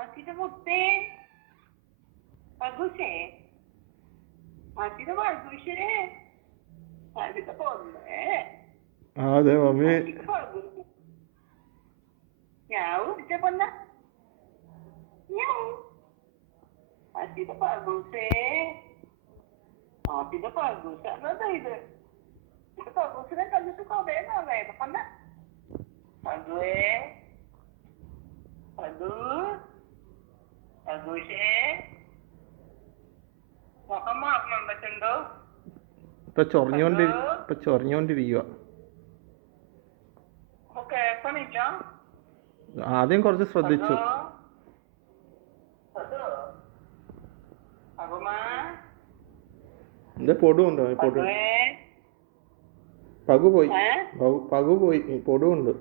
മാറ്റിന്റെ മുത്തേ പകുശേ മാറ്റിന്റെ പകുശേ മാറ്റിന്റെ പൊന്നേ. അതെ മമ്മി. ഞാൻ വിളിച്ച പൊന്ന മാറ്റിന്റെ പകുസേ മാറ്റിന്റെ പകുസാണോ ഇത്? പകുസിനെ കണ്ടിട്ട് കൊറേ നാളായത് പൊന്ന. പകുവേ പകു പകുശേ മുഖം മാറണുണ്ടോ? ഇപ്പൊ ചൊറിഞ്ഞോണ്ടിരിക്കുക. കേൾക്കണില്ല. ആദ്യം കുറച്ച് ശ്രദ്ധിച്ചു. എന്താ പൊടുണ്ടോ? പകു പോയി പൊടുണ്ട്.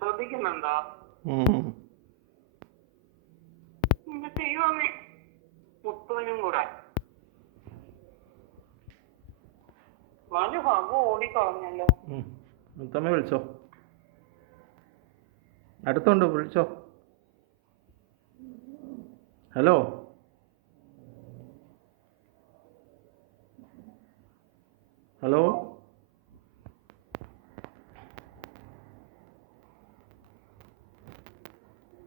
ശ്രദ്ധിക്കുന്നുണ്ടോ? ചെയ്യുവാന്നേ മുത്തുവനും കൂടെ നല്ല ഭാഗം ഓടിക്കളഞ്ഞല്ലോ. മുത്തമ്മ വിളിച്ചോ? അടുത്തുണ്ട്, വിളിച്ചോ. Hello hello